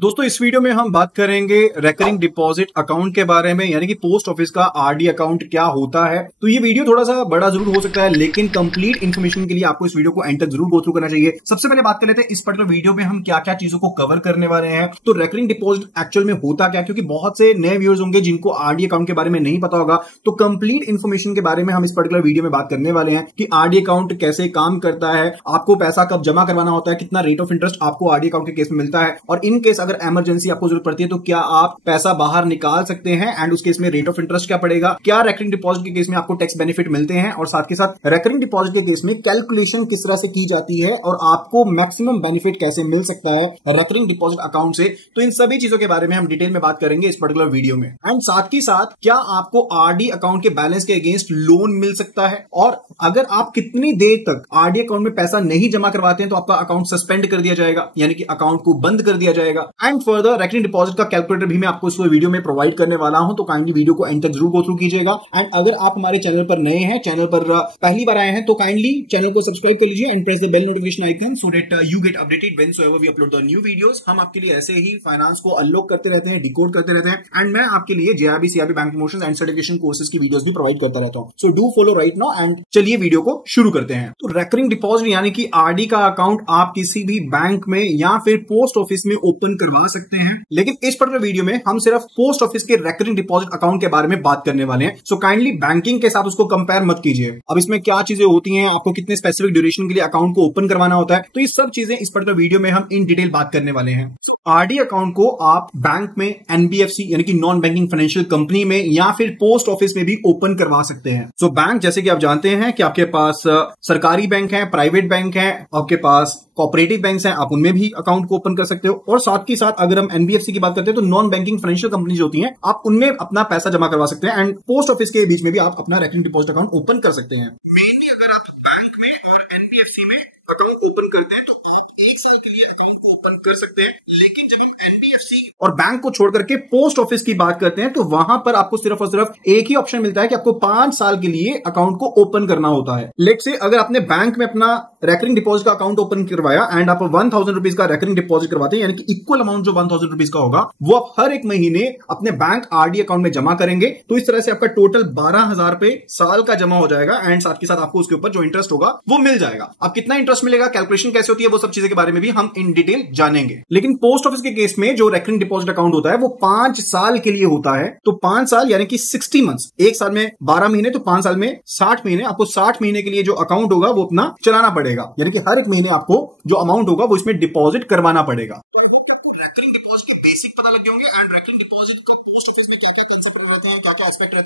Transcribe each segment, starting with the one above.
दोस्तों इस वीडियो में हम बात करेंगे रेकरिंग डिपॉजिट अकाउंट के बारे में, यानी कि पोस्ट ऑफिस का आरडी अकाउंट क्या होता है। तो ये वीडियो थोड़ा सा बड़ा जरूर हो सकता है, लेकिन कंप्लीट इन्फॉर्मेशन के लिए आपको इस वीडियो को एंड तक जरूर गो थ्रू करना चाहिए। सबसे पहले बात कर लेते हैं इस पर्टिकुलर वीडियो में हम क्या क्या चीजों को कवर करने वाले हैं। तो रेकरिंग डिपॉजिट एक्चुअल में होता क्या, क्योंकि बहुत से नए व्यूअर्स होंगे जिनको आरडी अकाउंट के बारे में नहीं पता होगा। तो कंप्लीट इन्फॉर्मेशन के बारे में हम इस पर्टिकुलर वीडियो में बात करने वाले हैं कि आरडी अकाउंट कैसे काम करता है, आपको पैसा कब जमा करवाना होता है, कितना रेट ऑफ इंटरेस्ट आपको आरडी अकाउंट के केस में मिलता है, और इन केस अगर इमरजेंसी आपको जरूरत पड़ती है तो क्या आप पैसा बाहर निकाल सकते हैं एंड उस केस में रेट ऑफ इंटरेस्ट क्या पड़ेगा, क्या रेकरिंग डिपॉजिट के केस में आपको टैक्स बेनिफिट मिलते हैं, और साथ के साथ रेकरिंग डिपॉजिट के केस में कैलकुलेशन किस तरह से की जाती है और आपको मैक्सिमम बेनिफिट कैसे मिल सकता है रेकरिंग डिपॉजिट अकाउंट से। तो इन सभी चीजों के बारे में हम डिटेल में बात करेंगे इस पर्टिकुलर वीडियो में। एंड साथ ही साथ क्या आपको आरडी अकाउंट के बैलेंस के अगेंस्ट लोन मिल सकता है, और अगर आप कितनी देर तक आरडी अकाउंट में पैसा नहीं जमा करवाते हैं तो आपका अकाउंट सस्पेंड कर दिया जाएगा, यानी कि अकाउंट को बंद कर दिया जाएगा। एंड फर्दर रेकरिंग डिपॉजिट का कैलकुलेटर भी मैं आपको इस वीडियो में प्रोवाइड करने वाला हूं, तो काइंडली वीडियो को एंड तक जरूर गो थ्रू कीजिएगा। एंड अगर आप हमारे चैनल पर नए हैं, चैनल पर पहली बार आए हैं, तो काइंडली चैनल को सब्सक्राइब कर लीजिए and press the bell notification icon so that you get updated whensoever we upload the new videos. हम आपके लिए ऐसे ही फाइनेंस को अनलॉक करते रहते हैं, डिकोड करते रहते हैं, एंड मैं आपके लिए जेआरबी CRB bank promotions and certification courses की वीडियोस भी प्रोवाइड करता रहता हूं। So do follow right now and चलिए वीडियो को शुरू करते हैं। तो रेकरिंग डिपॉजिट यानी कि आरडी का अकाउंट आप किसी भी बैंक में या फिर पोस्ट ऑफिस में ओपन करवा सकते हैं, लेकिन इस पर्टिकुलर वीडियो में हम सिर्फ पोस्ट ऑफिस के रेकरिंग डिपॉजिट अकाउंट के बारे में बात करने वाले हैं। सो काइंडली बैंकिंग के साथ उसको कंपेयर मत कीजिए। अब इसमें क्या चीजें होती हैं, आपको कितने स्पेसिफिक ड्यूरेशन के लिए अकाउंट को ओपन करवाना होता है, तो ये सब चीजें इस पर्टिकुलर वीडियो में हम इन डिटेल बात करने वाले हैं। आरडी अकाउंट को आप बैंक में, एनबीएफसी यानी कि नॉन बैंकिंग फाइनेंशियल कंपनी में, या फिर पोस्ट ऑफिस में भी ओपन करवा सकते हैं। सो बैंक जैसे कि आप जानते हैं कि आपके पास सरकारी बैंक है, प्राइवेट बैंक है, आपके पास कोऑपरेटिव बैंक्स हैं, आप उनमें भी अकाउंट को ओपन कर सकते हो। और साथ ही साथ अगर हम एनबीएफसी की बात करते हैं तो नॉन बैंकिंग फाइनेंशियल कंपनीज होती हैं, आप उनमें अपना पैसा जमा करवा सकते हैं। एंड पोस्ट ऑफिस के बीच में भी आप अपना रेकरिंग डिपॉजिट अकाउंट ओपन कर सकते हैं। मेनली अगर आप बैंक में और एनबीएफसी में अकाउंट ओपन करते हैं तो एक साल के लिए अकाउंट को ओपन कर सकते हैं, लेकिन जब हम एनबीएफसी और बैंक को छोड़ करके पोस्ट ऑफिस की बात करते हैं तो वहां पर आपको सिर्फ और सिर्फ एक ही ऑप्शन मिलता है कि आपको 5 साल के लिए अकाउंट को ओपन करना होता है। लेट से अगर आपने बैंक में अपना रेकरिंग डिपॉजिट का अकाउंट ओपन करवाया एंड आप 1000 रुपीज का रेकरिंग डिपॉजिट करवाते हैं, यानी कि इक्वल अमाउंट जो 1000 रुपीज का होगा वो आप हर एक महीने अपने बैंक आरडी अकाउंट में जमा करेंगे, तो इस तरह से आपका टोटल 12,000 रुपए साल का जमा हो जाएगा। एंड साथ के साथ आपको उसके ऊपर जो इंटरेस्ट होगा वो मिल जाएगा। अब कितना इंटरेस्ट मिलेगा, कैलकुलेशन कैसे होती है, वो सब चीजें के बारे में भी हम इन डिटेल जानेंगे। लेकिन पोस्ट ऑफिस के केस में जो रेकरिंग डिपॉजिट अकाउंट होता है वो 5 साल के लिए होता है। तो 5 साल यानी कि 60 मंथ्स, एक साल में 12 महीने, तो 5 साल में 60 महीने। आपको 60 महीने के लिए जो अकाउंट होगा वो अपना चलाना पड़ेगा, यानी कि हर एक महीने आपको जो अमाउंट होगा वो इसमें डिपॉजिट करवाना पड़ेगा।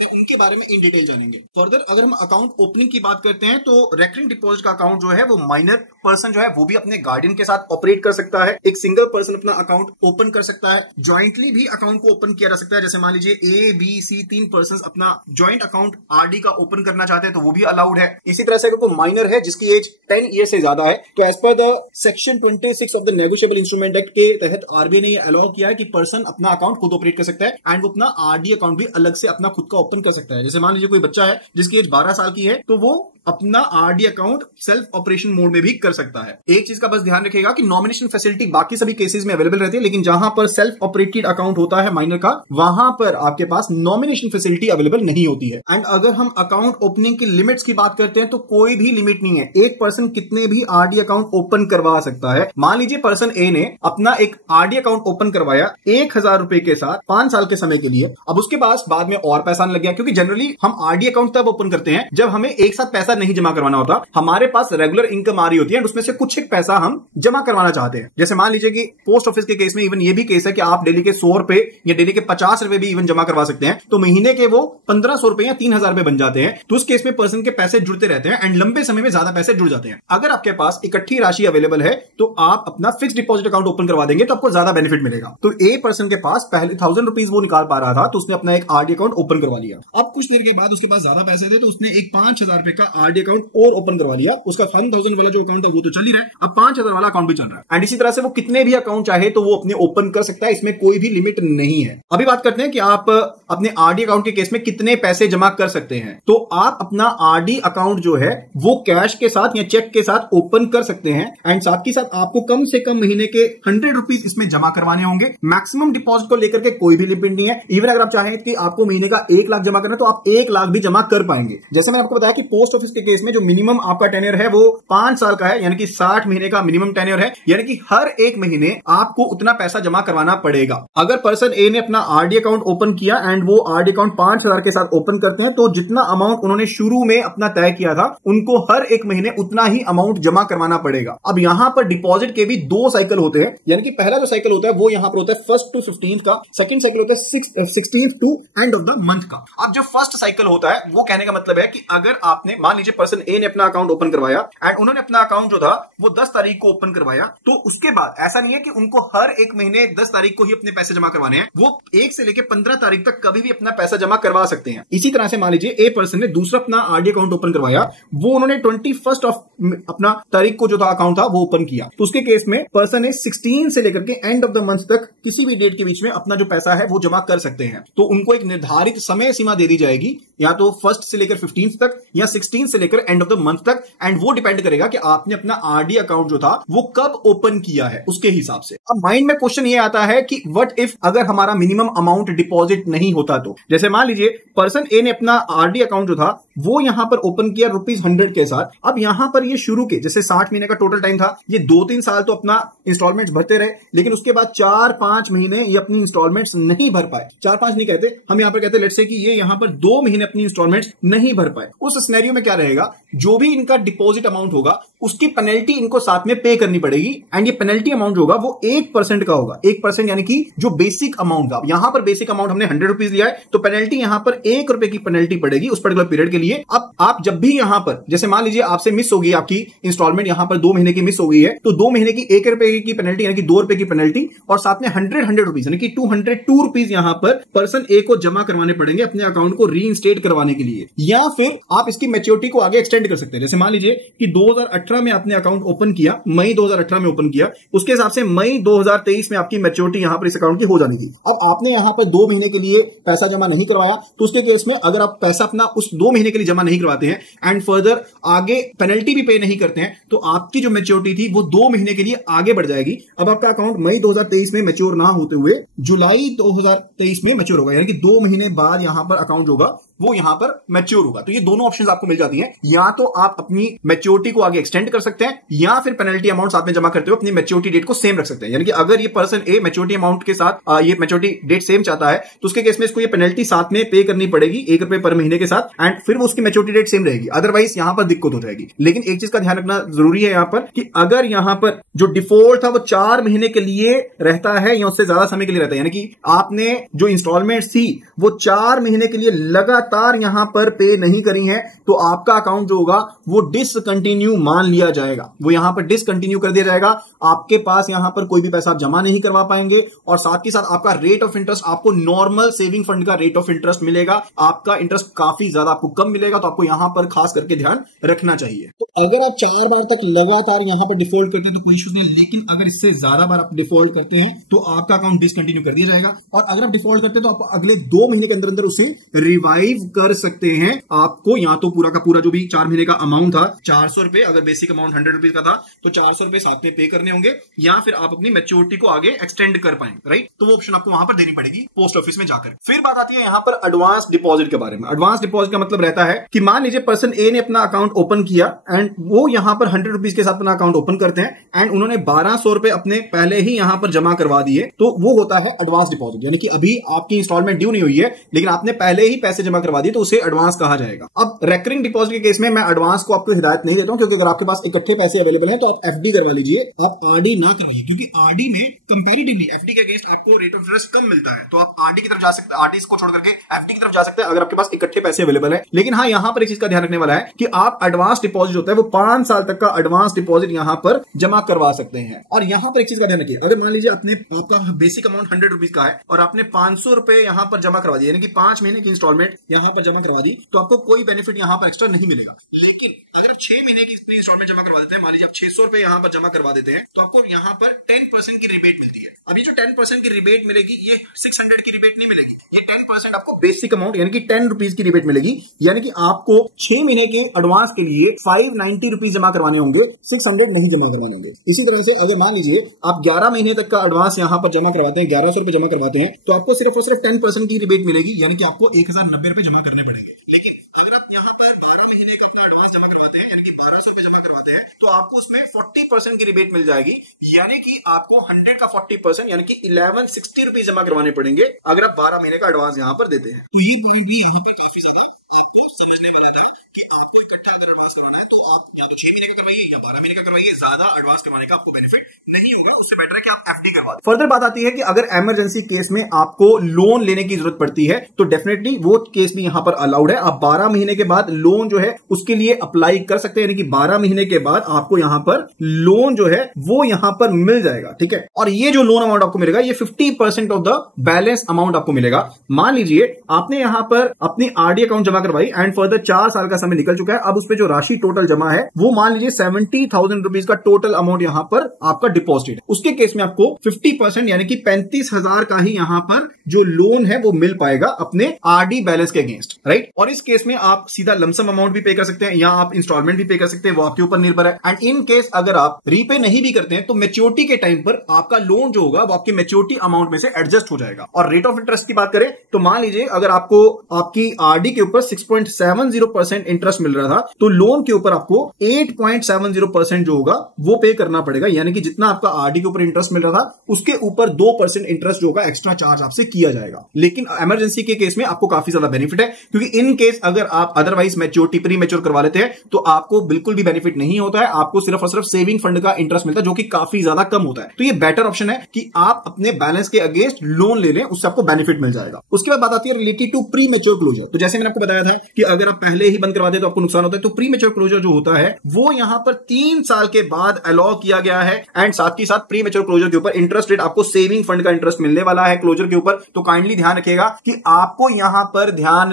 उनके बारे में इन डिटेल जानेंगे। फर्दर अगर हम अकाउंट ओपनिंग की बात करते हैं तो रेकरिंग डिपॉजिट का अकाउंट जो है वो माइनर पर्सन जो है वो भी अपने गार्डियन के साथ ऑपरेट कर सकता है। एक सिंगल पर्सन अपना अकाउंट ओपन कर सकता है, ज्वाइंटली भी अकाउंट को ओपन किया जा सकता है। जैसे मान लीजिए ए बी सी 3 पर्सन अपना ज्वाइंट अकाउंट आरडी का ओपन करना चाहते हैं तो वो भी अलाउड है। इसी तरह से अगर कोई माइनर है जिसकी एज 10 ईयर से ज्यादा है तो एज पर the section 26 of the negotiable instrument act के तहत आरबीआई ने अलाउ किया है कि पर्सन अपना अकाउंट खुद ऑपरेट कर सकता है एंड वो अपना आरडी अकाउंट भी अलग से अपना खुद का ओपन कर सकता है। जैसे मान लीजिए कोई बच्चा है जिसकी एज 12 साल की है तो वो अपना RD account self operation mode में भी कर सकता है। एक चीज का बस ध्यान रखिएगा कि नॉमिनेशन फैसिलिटी बाकी सभी केसेस में अवेलेबल रहती है, लेकिन जहां पर सेल्फ ऑपरेटेड अकाउंट होता है माइनर का, वहां पर आपके पास नॉमिनेशन फैसिलिटी अवेलेबल नहीं होती है। एंड अगर हम अकाउंट ओपनिंग की लिमिट्स की बात करते हैं तो कोई भी लिमिट नहीं है, एक पर्सन कितने भी आरडी अकाउंट ओपन करवा सकता है। मान लीजिए पर्सन ए ने अपना एक आरडी अकाउंट ओपन करवाया 1000 रुपए के साथ 5 साल के समय के लिए। अब उसके पास बाद में और पैसा लग गया, क्योंकि जनरली हम आरडी अकाउंट तब ओपन करते हैं जब हमें एक साथ पैसा नहीं जमा करवाना होता, हमारे पास रेगुलर इनकम आ रही होती है और उसमें से कुछ एक पैसा हम जमा करवाना चाहते हैं। जैसे मान लीजिए कि पोस्ट ऑफिस के केस में इवन ये भी केस है कि आप डेली के 100 रुपए या डेली के 50 रुपए भी इवन जमा करवा सकते हैं, तो महीने के वो 1500 रुपए या 3000 रुपए बन जाते हैं। तो उस केस में पर्सन के पैसे जुड़ते रहते हैं एंड लंबे समय में ज्यादा पैसे जुड़ जाते हैं। अगर आपके पास इकट्ठी राशि अवेलेबल है तो आप अपना फिक्स डिपॉजिट अकाउंट ओपन करवा देंगे तो आपको ज्यादा बेनिफिट मिलेगा। तो ए पर्सन के पास पहले 1000 रुपीज वो निकाल पा रहा था तो उसने अपना एक आरडी अकाउंट ओपन करवा लिया। अब कुछ देर के बाद उसके पास ज्यादा पैसे थे तो उसने एक 5,000 रुपए का आरडी अकाउंट और ओपन करवा लिया। उसका 1000 वाला जो अकाउंट था वो तो चल ही रहा है, अब 5,000 वाला अकाउंट भी चल रहा है। एंड इसी तरह से वो कितने भी अकाउंट चाहे तो वो अपने ओपन कर सकता है, इसमें कोई भी लिमिट नहीं है। अभी बात करते हैं कि आप अपने आरडी अकाउंट के केस में कितने पैसे जमा कर सकते हैं। तो आप अपना आरडी अकाउंट जो है वो कैश के साथ या चेक के साथ ओपन कर सकते हैं एंड साथ ही साथ आपको कम से कम महीने के 100 रुपीज इसमें जमा करवाने होंगे। मैक्सिमम डिपॉजिट को लेकर के कोई भी लिमिट नहीं है। इवन अगर आप चाहें कि आपको महीने का 1 लाख जमा करना है तो आप 1 लाख भी जमा कर पाएंगे। जैसे मैंने आपको बताया कि पोस्ट ऑफिस के केस में जो मिनिमम आपका टेन्योर है वो 5 साल का है, यानी कि 60 महीने का मिनिमम टेन्योर है, यानी कि हर एक महीने आपको उतना पैसा जमा करवाना पड़ेगा। अगर पर्सन ए ने अपना आरडी अकाउंट ओपन किया एंड वो आरडी अकाउंट 5,000 के साथ ओपन करते हैं तो जितना अमाउंट उन्होंने शुरू में अपना तय किया था उनको हर एक महीने उतना ही अमाउंट जमा करवाना पड़ेगा। अब यहां पर डिपॉजिट के भी 2 साइकिल होते हैं, यानी कि पहला जो साइकिल होता है वो यहां पर होता है 1st to 15th का, सेकंड साइकिल होता है 16th to end of the month का। अब जो फर्स्ट साइकिल होता है वो कहने का मतलब है कि अगर आपने मान लीजिए पर्सन ए ने अपना अकाउंट ओपन करवाया एंड उन्होंने अपना अकाउंट जो था वो 10 तारीख को ओपन करवाया, तो उसके बाद ऐसा नहीं है कि उनको हर एक महीने 10 तारीख को ही अपने पैसे जमा करवाने हैं, वो 1 से लेकर 15 तारीख तक कभी भी अपना पैसा जमा करवा सकते हैं। इसी तरह से मान लीजिए ए पर्सन ने दूसरा अपना आरडी अकाउंट ओपन करवाया, वो उन्होंने 21st ऑफ अपना तारीख को जो था अकाउंट था वो ओपन किया, तो उसके केस में पर्सन ने 16 से लेकर के एंड ऑफ द मंथ तक किसी भी डेट के बीच में अपना जो पैसा है वो जमा कर सकते हैं। तो उनको एक निर्धारित समय सीमा दे दी जाएगी, या तो 1st से लेकर 15th तक या 16 से लेकर एंड ऑफ द मंथ तक, एंड वो डिपेंड करेगा कि आपने अपना आरडी अकाउंट जो था वो कब ओपन किया है उसके हिसाब से। अब माइंड में क्वेश्चन ये आता है कि व्हाट इफ अगर हमारा मिनिमम अमाउंट डिपॉजिट नहीं होता तो। जैसे मान लीजिए पर्सन ए ने अपना आरडी अकाउंट जो था वो यहां पर ओपन किया ₹100 के साथ। अब यहां पर ये शुरू के जैसे 60 महीने का टोटल टाइम था, ये 2-3 साल तो अपना इंस्टॉलमेंट्स भरते रहे, लेकिन उसके बाद 4-5 महीने ये अपनी इंस्टॉलमेंट्स नहीं भर पाए। 4-5 नहीं कहते, हम यहां पर कहते लेट्स से कि ये यहां पर 2 महीने अपनी इंस्टॉलमेंट्स नहीं भर पाए। उस सिनेरियो में क्या रहेगा, जो भी इनका डिपॉजिट अमाउंट होगा उसकी पेनल्टी इनको साथ में पे करनी पड़ेगी, एंड ये पेनल्टी अमाउंट होगा वो 1% का होगा। 1% यानी कि जो बेसिक अमाउंट था, यहां पर बेसिक अमाउंट हमने 100 रुपीज लिया है तो पेनल्टी यहां पर ₹1 की पेनल्टी पड़ेगी उस पर्टिकुलर पीरियड के लिए। अब आप जब भी यहां पर जैसे मान लीजिए आपसे मिस होगी आपकी इंस्टॉलमेंट, यहां पर 2 महीने की मिस हो गई है, तो 2 महीने की ₹1 की पेनल्टी यानी कि ₹2 की पेनल्टी, और साथ में 100 रुपीज यानी कि 202 रुपीज यहां पर पर्सन ए को जमा करवाने पड़ेंगे अपने अकाउंट को रीइंस्टेट करवाने के लिए। या फिर आप इसकी मैच्योरिटी को आगे एक्सटेंड कर सकते हैं। जैसे मान लीजिए कि 2018 में आपने अकाउंट ओपन किया, मई 2018 में ओपन किया, उसके हिसाब से मई 2023 में आपकी मैच्योरिटी यहां पर इस अकाउंट की हो जानी थी। अब आपने यहां पर 2 महीने के लिए पैसा जमा नहीं करवाया, तो उसके केस में अगर आप पैसा अपना उस 2 महीने के लिए जमा नहीं करवाते हैं एंड फर्दर आगे पेनल्टी भी पे नहीं करते हैं, तो आपकी जो मैच्योरिटी थी वो 2 महीने के लिए आगे बढ़ जाएगी। अब आपका अकाउंट मई 2023 में मैच्योर ना होते हुए जुलाई 2023 में मैच्योर होगा, यानी कि 2 महीने बाद यहां पर अकाउंट होगा वो यहां पर मैच्योर होगा। तो ये दोनों ऑप्शंस आपको मिल जाती हैं, या तो आप अपनी मैच्योरिटी को आगे एक्सटेंड कर सकते हैं या फिर पेनल्टी अमाउंट साथ में जमा करते हुए अपनी मैच्योरिटी डेट को सेम रख सकते हैं। यानी कि अगर ये पर्सन ए मैच्योरिटी अमाउंट के साथ ये मैच्योरिटी डेट सेम चाहता है तो उसके केस में इसको ये पेनल्टी साथ में पे करनी पड़ेगी ₹1 पर महीने के साथ, एंड फिर वो उसकी मैच्योरिटी डेट सेम रहेगी, अदरवाइज यहां पर दिक्कत हो जाएगी। लेकिन एक चीज का ध्यान रखना जरूरी है यहां पर कि अगर यहां पर जो डिफॉल्ट था वो 4 महीने के लिए रहता है या उससे ज्यादा समय के लिए रहता है, यानी कि आपने जो इंस्टॉलमेंट थी वो 4 महीने के लिए लगातार यहां पर पे नहीं करी है, तो आपका अकाउंट जो होगा वो डिसकंटिन्यू मान लिया जाएगा, वो यहां पर डिसकंटिन्यू कर दिया जाएगा। आपके पास यहां पर कोई भी पैसा आप जमा नहीं करवा पाएंगे, और साथ ही साथ आपका रेट ऑफ इंटरेस्ट आपको नॉर्मल सेविंग फंड का रेट ऑफ इंटरेस्ट मिलेगा, आपका इंटरेस्ट काफी ज्यादा आपको कम मिलेगा। तो आपको यहां पर खास करके ध्यान रखना चाहिए। तो अगर आप 4 बार तक लगातार यहां पर डिफॉल्ट करते हैं तो कोई इशू नहीं, लेकिन अगर इससे ज्यादा बार आप डिफॉल्ट करते हैं तो आपका अकाउंट डिसकंटिन्यू कर दिया जाएगा, और अगर आप डिफॉल्ट करते हैं तो आप अगले 2 महीने के अंदर अंदर उसे रिवाइव कर सकते हैं। आपको या तो पूरा का पूरा जो भी 4 महीने का अमाउंट था ₹400, अगर बेसिक अमाउंट 100 रुपीज का था तो ₹400 साथ में पे करने होंगे, या फिर आप अपनी मैच्योरिटी को आगे एक्सटेंड कर पाएंगे, राइट। तो वो ऑप्शन आपको वहां पर देनी पड़ेगी पोस्ट ऑफिस में जाकर। फिर बात आती है यहां पर एडवांस डिपॉजिट के बारे में। एडवांस डिपॉजिट का मतलब रहता है कि मान लीजिए पर्सन ए ने अपना अकाउंट ओपन किया एंड वो यहां पर 100 रुपीज के साथ अपना अकाउंट ओपन करते हैं, एंड उन्होंने ₹1200 अपने पहले ही यहां पर जमा करवा दिए, तो वो होता है एडवांस डिपॉजिट। यानी कि अभी आपकी इंस्टॉलमेंट ड्यू नहीं हुई है लेकिन आपने पहले ही पैसे जमा करवा दिए, तो उसे एडवांस कहा जाएगा। अब रेकरिंग डिपॉजिट के केस में मैं एडवांस को आपको हिदायत नहीं देता हूं, क्योंकि अगर आपके पास इकट्ठे पैसे अवेलेबल हैं तो आप एफडी करवा लीजिए, आप आरडी ना करवाइए, क्योंकि आरडी में कंपैरेटिवली एफडी के अगेंस्ट आपको रेट ऑफ इंटरेस्ट कम मिलता है। तो आप आरडी की तरफ जा सकते हैं, आरडी को छोड़ करके एफडी की तरफ जा सकते हैं अगर आपके पास इकट्ठे पैसे अवेलेबल है। लेकिन हाँ, यहां पर एक चीज का ध्यान रखने वाला है कि आप एडवांस डिपॉजिट होता है वो 5 साल तक का एडवांस डिपॉजिट यहां पर जमा करवा सकते हैं। और यहां पर एक चीज का ध्यान रखिए, अगर मान लीजिए आपका बेसिक अमाउंट 100 रुपीज का है और आपने ₹500 यहां पर जमा करवा दी, यानी कि 5 महीने की इंस्टॉलमेंट यहाँ पर जमा करवा दी, तो आपको कोई बेनिफिट यहाँ पर एक्स्ट्रा नहीं मिलेगा। लेकिन अगर आप 6 महीने की इंस्टॉलमेंट जमा करवा देते हैं, मान लीजिए आप 600 रुपए यहाँ पर जमा करवा देते हैं, तो आपको यहाँ पर 10% की रिबेट मिलती है। अभी जो 10% की रिबेट मिलेगी, ये 600 की रिबेट नहीं मिलेगी, ये 10% आपको बेसिक अमाउंट यानी कि 10 रुपीज की रिबेट मिलेगी। यानी कि आपको 6 महीने के एडवांस के लिए 590 रुपीज जमा करवाने होंगे, 600 नहीं जमा करवाने होंगे। इसी तरह से अगर मान लीजिए आप 11 महीने तक का एडवांस यहाँ पर जमा करवाते हैं, 1100 रुपए जमा करवाते हैं, तो आपको सिर्फ और सिर्फ 10% की रिबेट मिलेगी, यानी कि आपको 1090 रुपए जमा करने पड़ेंगे। लेकिन अगर आप यहाँ पर 12 महीने का अपना एडवांस जमा करवाते हैं, यानी कि 1200 रुपए जमा करवाते हैं, तो आपको उसमें 40% की रिबेट मिल जाएगी, यानी कि आपको 100 का 40% यानी कि 1160 रुपीज जमा करवाने पड़ेंगे अगर आप 12 महीने का एडवांस यहाँ पर देते हैं। तो ये भी यहाँ पे काफी ज्यादा आपको समझने में रहता है कि आपको इकट्ठा अगर एडवांस करवाना है तो आप या तो 6 महीने का करवाइए या 12 महीने का करवाइए, ज्यादा एडवांस करवाने का आपको बेनिफिट नहीं होगा, उससे बेटर है कि आप एफडी करवा दें। फर्दर बात आती है कि अगर इमरजेंसी केस में आपको लोन लेने की जरूरत पड़ती है तो डेफिनेटली वो केस भी यहां पर अलाउड है। आप 12 महीने के बाद लोन जो है उसके लिए अप्लाई कर सकते हैं, यानी कि 12 महीने के बाद आपको यहां पर लोन जो है वो यहां पर मिल जाएगा, ठीक है। और ये जो लोन अमाउंट आपको मिलेगा, ये 50% ऑफ द बैलेंस अमाउंट आपको मिलेगा। मान लीजिए आपने यहां पर अपनी आरडी अकाउंट जमा करवाई एंड फर्दर 4 साल का समय निकल चुका है, अब उस पर जो राशि टोटल जमा है वो मान लीजिए 70,000 रुपीज का टोटल अमाउंट यहां पर आपका डिपॉजिट। उसके केस में आपको 50% यानी कि 35,000 का ही यहां पर जो लोन है वो मिल पाएगा अपने आरडी बैलेंस के अगेंस्ट, राइट। और इस केस में आप सीधा लमसम अमाउंट भी पे कर सकते हैं या आप इंस्टॉलमेंट भी पे कर सकते हैं, वो आपके ऊपर निर्भर है। एंड इन केस अगर आप रीपे नहीं भी करते हैं तो मैच्योरिटी के टाइम पर आपका लोन जो होगा वो आपके मैच्योरिटी अमाउंट में से एडजस्ट हो जाएगा। और रेट ऑफ इंटरेस्ट की बात करें तो मान लीजिए अगर आपको आपकी आरडी के ऊपर 6.70% इंटरेस्ट मिल रहा था, तो लोन के ऊपर आपको 8.70% जो होगा वो पे करना पड़ेगा, यानी कि जितना आपका आरडी के ऊपर इंटरेस्ट मिल रहा था उसके ऊपर 2% इंटरेस्ट जो होगा एक्स्ट्रा चार्ज आपसे किया जाएगा। लेकिन इमरजेंसी के केस में आपको काफी ज्यादा बेनिफिट है, क्योंकि इन केस अगर आप अदरवाइज मैच्योरिटी प्री मैच्योर करवा लेते हैं तो आपको बिल्कुल भी बेनिफिट नहीं होता है, आपको सिर्फ और सिर्फ सेविंग फंड का इंटरेस्ट मिलता है जो कि काफी ज्यादा कम होता है। तो ये बेटर ऑप्शन है कि आप अपने बैलेंस के अगेंस्ट लोन ले लें, उससे आपको बेनिफिट मिल जाएगा। उसके बाद बात आती है related to premature closure. तो जैसे मैंने आपको बताया था कि अगर आप पहले ही बंद करवा दे तो आपको नुकसान होता है, तो प्री मैच्योर क्लोजर जो होता है वो यहां पर 3 साल के बाद अलाउ किया गया है। एंड साथ ही साथ प्री मैच्योर क्लोजर के ऊपर इंटरेस्ट रेट आपको सेविंग फंड का इंटरेस्ट मिलने वाला है क्लोजर के ऊपर। तो काइंडली ध्यान रखिएगा कि आपको यहां पर ध्यान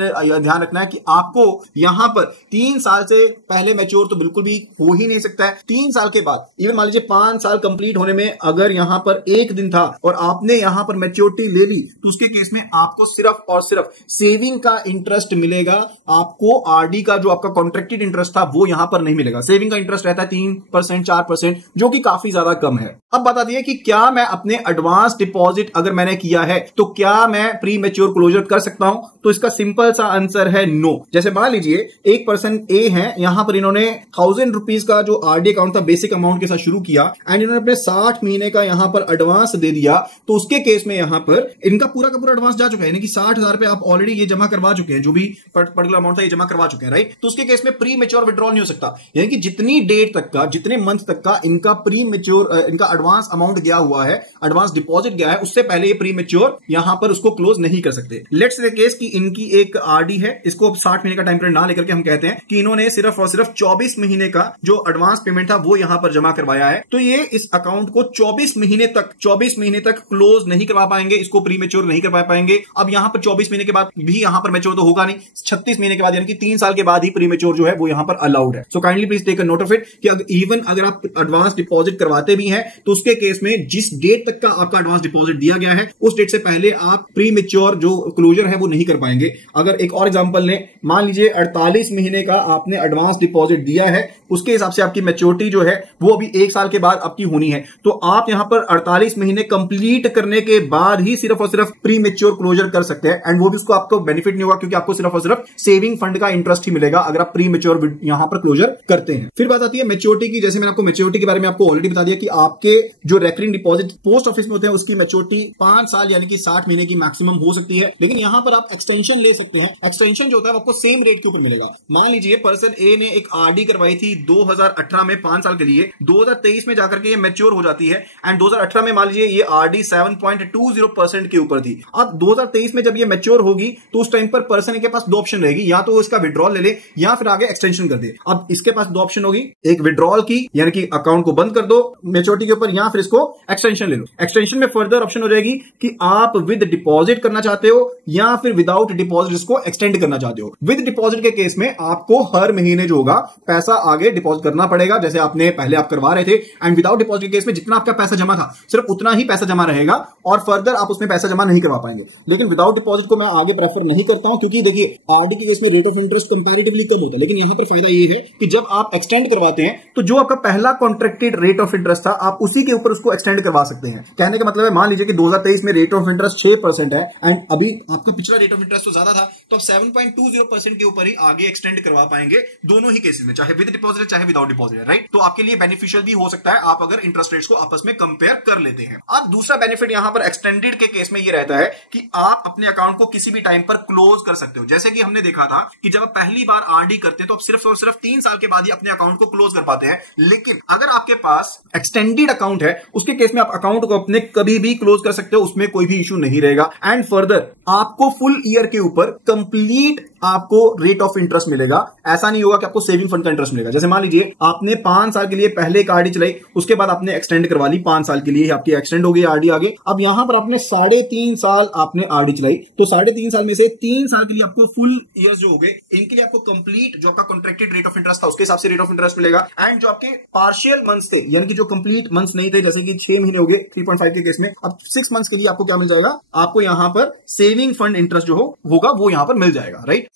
रखना है कि आपको यहां पर 3 साल से पहले मैच्योर तो बिल्कुल भी हो ही नहीं सकता है। 3 साल के बाद इवन मान लीजिए 5 साल कंप्लीट होने में अगर यहां पर 1 दिन था और आपने यहां पर मैच्योरिटी ले ली तो उसके केस में आपको सिर्फ और सिर्फ सेविंग का इंटरेस्ट मिलेगा, आपको आरडी का जो आपका कॉन्ट्रैक्टेड इंटरेस्ट था वो यहां पर नहीं मिलेगा। सेविंग का इंटरेस्ट रहता है 3% 4%, जो कि काफी ज्यादा कम है। अब बता दिए कि क्या मैं अपने एडवांस डिपॉजिट अगर मैंने किया है तो क्या मैं प्री मैच्योर क्लोजर कर सकता हूं? तो इसका सिंपल सा आंसर है नो। जैसे मान लीजिए एक पर्सन ए है, यहां पर इन्होंने 1000 रुपीज का जो आरडी अकाउंट था बेसिक अमाउंट के साथ शुरू किया एंड इन्होंने अपने 60 महीने का यहां पर एडवांस दे दिया, तो उसके केस में यहां पर इनका पूरा का पूरा एडवांस जा चुका है, यानी कि 60,000 रुपए आप ऑलरेडी ये जमा करवा चुके हैं, जो भी पर्टिकुलर अमाउंट था ये जमा करवा चुके हैं, राइट। तो उसके केस में प्री मैच्योर विड्रॉल नहीं हो सकता, यानी कि जितनी डेट तक का, जितने मंथ तक का इनका प्री मैच्योर इनका एडवांस अमाउंट गया हुआ है, एडवांस डिपॉजिट गया है, उससे पहले ये प्री मैच्योर यहां पर उसको क्लोज नहीं कर सकते। लेट्स से केस कि इनकी एक आरडी है, इसको अब 60 महीने का टाइम पीरियड ना लेकर के हम कहते हैं कि इन्होंने सिर्फ और सिर्फ 24 महीने का जो एडवांस पेमेंट था वो यहां पर जमा करवाया है, तो ये इस अकाउंट को 24 महीने तक क्लोज नहीं करवा पाएंगे, इसको प्री मैच्योर नहीं करवा पाएंगे। अब यहां पर 24 महीने के बाद भी यहां पर मैच्योर तो होगा नहीं, 36 महीने के बाद यानी कि 3 साल के बाद ही प्री मैच्योर जो है वो यहां पर अलाउड है। So kindly please take a note of it कि इवन अगर आप एडवांस डिपॉजिट करवाते भी हैं तो उसके केस में जिस डेट तक का आपका एडवांस डिपॉजिट दिया गया है उस डेट से पहले आप प्री मैच्योर जो क्लोजर है वो नहीं कर पाएंगे। अगर एक और एग्जांपल लें, मान लीजिए 48 महीने का आपने एडवांस डिपॉजिट दिया है, उसके हिसाब से आपकी मैच्योरिटी जो है वो अभी 1 साल के बाद आपकी होनी है, तो आप यहां पर 48 महीने कंप्लीट करने के बाद ही सिर्फ और सिर्फ प्री मैच्योर क्लोजर कर सकते हैं। एंड वो भी उसको आपको बेनिफिट नहीं होगा क्योंकि आपको सिर्फ और सिर्फ सेविंग फंड का इंटरेस्ट ही मिलेगा अगर आप प्री मैच्योर यहां पर क्लोजर करते हैं। फिर बात आती है मैच्योरिटी की। जैसे मैंने आपको मैच्योरिटी के बारे में आपको ऑलरेडी बता दिया कि आपके जो रेकरिंग डिपॉजिट पोस्ट ऑफिस में होते हैं उसकी मैच्योरिटी 5 साल यानी कि 60 महीने की मैक्सिमम हो सकती है, लेकिन यहां पर आप एक्सटेंशन ले सकते हैं। एक्सटेंशन जो होता है आपको सेम रेट के ऊपर मिलेगा। मान लीजिए पर्सन ए ने एक आरडी करवाई थी 2018 में 5 साल के लिए, 2023 में जाकर के ये मैच्योर हो जाती है एंड 2018 में मान लीजिए ये आरडी 7.20% के ऊपर थी। अब 2023 में जब ये मैच्योर होगी तो उस टाइम पर पर्सन के पास 2 ऑप्शन रहेगी, या तो वो इसका विड्रॉल ले ले या फिर आगे एक्सटेंशन कर दे। अब इसके पास 2 ऑप्शन होगी, एक विड्रॉल की यानी कि अकाउंट को बंद कर दो मैच्योर मैच्योरिटी के ऊपर, या फिर इसको एक्सटेंशन ले लो। एक्सटेंशन में फर्दर ऑप्शन हो जाएगी कि आप विद डिपॉजिट करना चाहते हो या फिर विदाउट डिपॉजिट इसको एक्सटेंड करना चाहते हो। विद डिपॉजिट के केस में आपको हर महीने जो होगा पैसा आगे डिपॉजिट करना पड़ेगा, जैसे आपने पहले आप करवा रहे थे। एंड विदाउट डिपॉजिट के केस में जितना आपका पैसा जमा था सिर्फ उतना ही पैसा जमा रहेगा और फर्दर आप उसमें पैसा जमा नहीं करवा पाएंगे। लेकिन विदाउट डिपॉजिट को मैं आगे प्रेफर नहीं करता हूं, क्योंकि देखिए आरडी के केस में रेट ऑफ इंटरेस्ट कंपैरेटिवली कम होता है। लेकिन यहां पर फायदा ये है कि जब आप एक्सटेंड करवाते हैं तो जो आपका पहला कॉन्ट्रैक्टेड रेट ऑफ इंटरेस्ट था आप उसी के ऊपर उसको एक्सटेंड करवा सकते हैं। कहने का मतलब है, मान लीजिए कि 2023 में रेट ऑफ इंटरेस्ट 6% है एंड अभी आपका पिछला रेट ऑफ इंटरेस्ट तो ज्यादा था, तो आप 7.20% के ऊपर ही आगे एक्सटेंड करवा पाएंगे दोनों ही केसेस में, चाहे विद डिपॉजिट चाहे विदाउट डिपॉजिट, राइट। तो आपके लिए बेनिफिशियल भी हो सकता है आप अगर इंटरेस्ट रेट्स को आपस में कंपेयर कर लेते हैं। अब दूसरा बेनिफिट यहां पर एक्सटेंडेड के केस में यह रहता है कि आप अपने अकाउंट को किसी भी टाइम पर क्लोज कर सकते हो। जैसे कि हमने देखा था कि जब आप पहली बार आरडी करते हैं तो आप सिर्फ और सिर्फ 3 साल के बाद ही अपने अकाउंट को क्लोज कर पाते हैं। लेकिन अगर आपके पास एक्सटेंडेड अकाउंट है उसके केस में आप अकाउंट को अपने कभी भी क्लोज कर सकते हो, उसमें कोई भी इश्यू नहीं रहेगा। एंड फर्दर आपको फुल ईयर के ऊपर कंप्लीट आपको रेट ऑफ इंटरेस्ट मिलेगा। ऐसा नहीं होगा कि आपको सेविंग फंड का इंटरेस्ट मिलेगा। जैसे मान लीजिए आपने 5 साल के लिए पहले एक आरडी चलाई, उसके बाद आपने एक्सटेंड करवा ली, 5 साल के लिए आपकी एक्सटेंड हो गई आरडी आगे। अब यहां पर आपने 3.5 साल आपने आरडी चलाई, तो 3.5 साल में से 3 साल के लिए आपको फुल ईयर्स जो हो गए इनके लिए आपको कंप्लीट जो आपका कॉन्ट्रैक्टेड रेट ऑफ इंटरेस्ट था उसके हिसाब से रेट ऑफ इंटरेस्ट मिलेगा। एंड जो आपके पार्शियल मंथ्स थे, यानी कि जो कंप्लीट मंथ्स नहीं थे, जैसे कि 6 महीने हो गए 3.5 के केस में, अब 6 मंथ्स के लिए आपको क्या मिल जाएगा, आपको यहां पर सेविंग फंड इंटरेस्ट जो होगा वो यहां पर मिल जाएगा, right.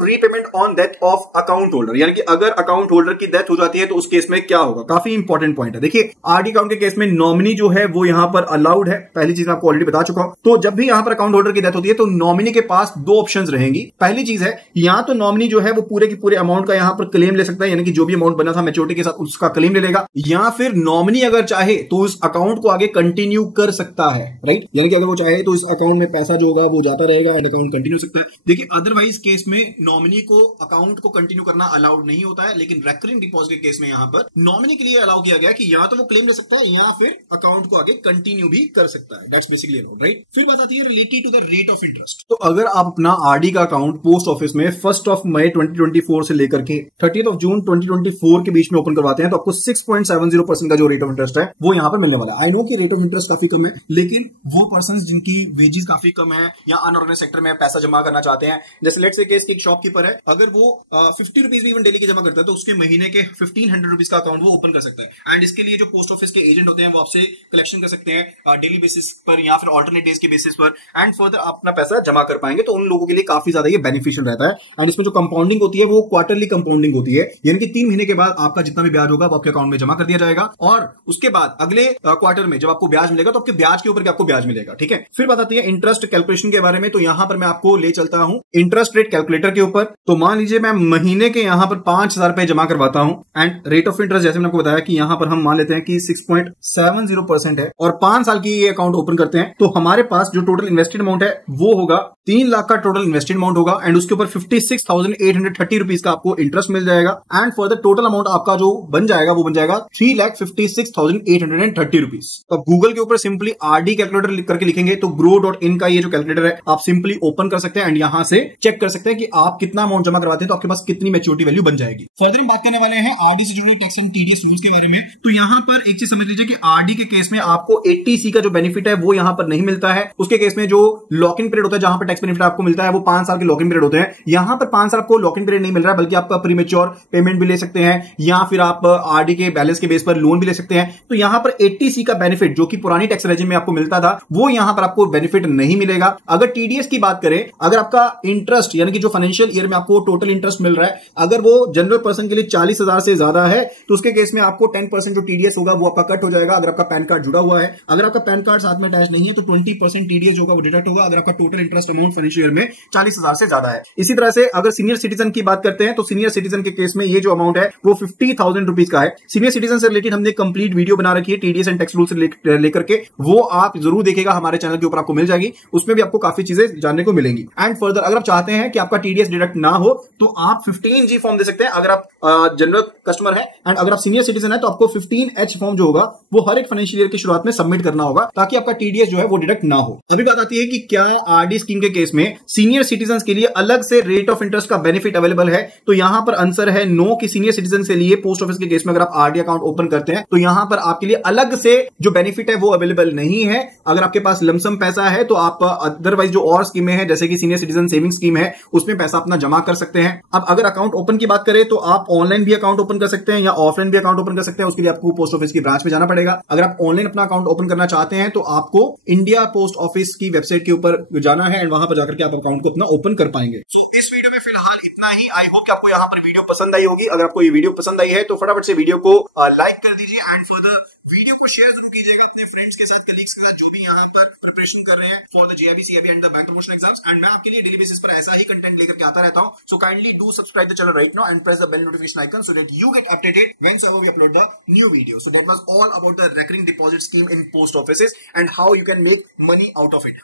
Repayment on death of account holder, यानी कि अगर अकाउंट होल्डर की डेथ हो जाती है तो उस केस में क्या होगा, काफी इंपॉर्टेंट पॉइंट है। देखिए आरडी अकाउंट के केस में नॉमिनी जो है वो यहां पर अलाउड है, पहली चीज मैं आपको ऑलरेडी बता चुका हूं। तो जब भी यहां पर अकाउंट होल्डर की डेथ होती है तो नॉमिनी के पास 2 ऑप्शंस रहेंगी। पहली चीज है, या तो नॉमिनी जो है वो पूरे के पूरे अमाउंट का यहां पर क्लेम ले सकता है, यानी कि जो भी अमाउंट बना था मैच्योरिटी के साथ उसका क्लेम ले लेगा, या फिर नॉमिनी अगर चाहे तो उस अकाउंट को आगे कंटिन्यू कर सकता है, राइट। यानी कि अगर वो चाहे तो इस अकाउंट में पैसा जो होगा वो जाता रहेगा एंड अकाउंट कंटिन्यू सकता है। देखिए अदरवाइज केस में नॉमिनी को अकाउंट को कंटिन्यू करना अलाउड नहीं होता है, लेकिन रेकरिंग डिपॉजिट के केस में यहां पर नॉमिनी के लिए अलाउ किया गया कि या तो वो क्लेम ले सकता है या फिर अकाउंट को आगे कंटिन्यू भी कर सकता है। That's basically allowed, right. फिर बात आती है related to the rate of interest. तो अगर आप अपना आरडी का अकाउंट पोस्ट ऑफिस में 1 मई 2024 से लेकर के 30 जून 2024 के बीच में ओपन करवाते हैं तो आपको 6.70% का जो रेट ऑफ इंटरेस्ट है वो यहां पर मिलने वाला है। आई नो कि रेट ऑफ इंटरेस्ट काफी कम है, लेकिन वो पर्सन जिनकी वेजेस काफी कम है या अनऑर्गेनाइज्ड सेक्टर में पैसा जमा करना चाहते हैं, जैसे लेट्स से केस की एक शॉपकीपर है, अगर वो 50 रुपीज भी इवन डेली के जमा करता है तो उसके महीने के 1500 रुपीज का अकाउंट वो ओपन कर सकता है। एंड इसके लिए जो पोस्ट ऑफिस के एजेंट होते हैं वो आपसे कलेक्शन कर सकते हैं डेली बेसिस पर या फिर ऑल्टरनेट डेज के बेसिस पर, एंड फर्दर अपना पैसा जमा कर पाएंगे। तो उन लोगों के लिए काफी ज्यादा ये बेनिफिशियल रहता है। एंड इसमें जो कंपाउंडिंग होती है वो क्वार्टरली कंपाउंडिंग होती है, यानी कि 3 महीने के बाद आपका जितना भी ब्याज होगा वो आपके अकाउंट में जमा कर दिया जाएगा और उसके बाद अगले क्वार्टर में जब आपको ब्याज मिलेगा तो आपके ब्याज के ऊपर आपको ब्याज मिलेगा, ठीक है। फिर बात आती है इंटरेस्ट कैलकुलेशन के बारे में। तो यहां पर मैं आपको ले चलता हूं इंटरेस्ट रेट कैलकुलेटर के ऊपर। तो मान लीजिए मैं महीने के यहां पर 5,000 रुपए जमा करवाता हूं एंड रेट ऑफ इंटरेस्ट जैसे मैंने आपको बताया कि यहां पर हम मान लेते हैं कि 6.70% है और 5 साल की ये अकाउंट ओपन करते हैं तो हमारे पास जो टोटल इन्वेस्टेड अमाउंट है वो होगा 3 लाख का टोटल इन्वेस्टेड अमाउंट होगा एंड उसके ऊपर 56,830 रुपीज का आपको इंटरेस्ट मिल जाएगा and for the total amount आपका जो बन जाएगा वो बन जाएगा 3,56,830 रुपीज। तो आप गूगल के ऊपर सिंपली आरडी कैलकुलेटर करके लिखेंगे तो grow.in का ये जो कैलकुलेटर है आप सिंपली ओपन कर सकते हैं एंड यहां से चेक कर सकते हैं कि आप कितना अमाउंट जमा करवाते हैं तो आपके पास कितनी मैच्योरिटी वैल्यू बन जाएगी। फर्दर हम बात करने वाले हैं आरडी से जुड़े टैक्स एंड टीडीएस रूल्स के बारे में। तो यहां पर एक चीज समझ लीजिए कि आरडी के केस में आपको 80C का जो बेनिफिट है वो यहां पर नहीं मिलता है। उसके केस में जो लॉक इन पीरियड होता है जहां पर टैक्स बेनिफिट आपको मिलता है वो 5 साल के लॉक इन पीरियड होते हैं। यहां पर 5 साल आपको लॉक इन पीरियड नहीं मिल रहा है, बल्कि आपका प्रीमेच्योर पेमेंट भी ले सकते हैं या फिर आप आरडी के बैलेंस के बेस पर लोन भी ले सकते हैं। तो यहां पर 80C का बेनिफिट जो कि पुरानी टैक्स रेजिम में आपको मिलता था वो यहां पर आपको बेनिफिट नहीं मिलेगा। अगर टीडीएस की बात करें, अगर आपका इंटरेस्ट यानी कि जो फाइनेंशियल ईयर में आपको टोटल इंटरेस्ट मिल रहा है अगर वो जनरल पर्सन के लिए 40,000 से ज्यादा है तो उसके केस में आपको 10% जो टीडीएस होगा वो आपका कट हो जाएगा। अगर आपका पैन कार्ड जुड़ा हुआ है, अगर आपका पैन कार्ड साथ में अटैच नहीं है तो 20% टीडीएस होगा वो डिडक्ट होगा अगर आपका total interest amount financial year में 40,000 से ज्यादा है। इसी तरह से अगर सीनियर सिटीजन की बात करते हैं तो सीनियर सिटीजन के केस में ये जो अमाउंट है वो 50,000 रुपीज का है। सीनियर सिटीजन से रिलेटेड हमने कंप्लीट वीडियो बना रखी है टीडीएस एंड टैक्स रूल से लेकर के, वो आप जरूर देखिएगा, हमारे चैनल के ऊपर आपको मिल जाएगी, उसमें भी आपको काफी चीजें जानने को मिलेंगी। एंड फर्दर अगर आप चाहते हैं कि आपका टीडीएस डिडक्ट ना हो तो आप 15G फॉर्म दे सकते हैं अगर आप जनरल कस्टमर है, एंड अगर आप सीनियर सिटीजन है तो आपको 15H फॉर्म जो होगा वो हर एक फाइनेंशियल ईयर की शुरुआत में सबमिट करना होगा ताकि आपका टीडीएस जो है वो डिडक्ट ना हो। अभी बात आती है कि क्या आरडी स्कीम के के केस में सीनियर सिटीजन के लिए अलग से रेट ऑफ इंटरेस्ट का बेनिफिट अवेलेबल है। तो यहां पर आंसर है नो कि सीनियर सिटीजन के लिए पोस्ट ऑफिस के केस में अगर आप आरडी अकाउंट ओपन करते हैं तो यहां पर आपके लिए अलग से जो बेनिफिट है वो अवेलेबल नहीं है। अगर आपके पास लमसम पैसा है तो आप अदरवाइज जो और स्कीमें हैं जैसे कि सीनियर सिटीजन सेविंग स्कीम है उसमें पैसा अपना जमा कर सकते हैं। अब अगर अकाउंट ओपन की बात करें तो आप ऑनलाइन भी अकाउंट ओपन कर सकते हैं या ऑफलाइन भी अकाउंट ओपन कर सकते हैं। उसके लिए आपको पोस्ट ऑफिस की ब्रांच में जाना पड़ेगा। अगर आप ऑनलाइन अपना अकाउंट ओपन करना चाहते हैं तो आपको इंडिया पोस्ट ऑफिस की वेबसाइट के ऊपर जाना है एंड वहां पर जाकर के आप अकाउंट को अपना ओपन कर पाएंगे। इस वीडियो में फिलहाल इतना ही। आई होप कि आपको यहाँ पर वीडियो पसंद आई होगी। अगर आपको ये वीडियो पसंद आई है तो फटाफट से वीडियो को लाइक कर दीजिए एंड फर्दर वीडियो को शेयर जरूर कीजिएगा अपने फ्रेंड्स के साथ, कलीग्स के साथ जो भी यहाँ पर प्रिपरेशन कर रहे हैं for the JIB, CIB and the bank promotion exams. And मैं आपके लिए डेली बेसिस पर ऐसा ही कंटेंट लेकर के आता रहता हूँ। So kindly do subscribe the channel right now and press the bell notification icon so that you get updated whenever we upload the new video. So that was all about the recurring deposit scheme in post offices and how you can make money out of it.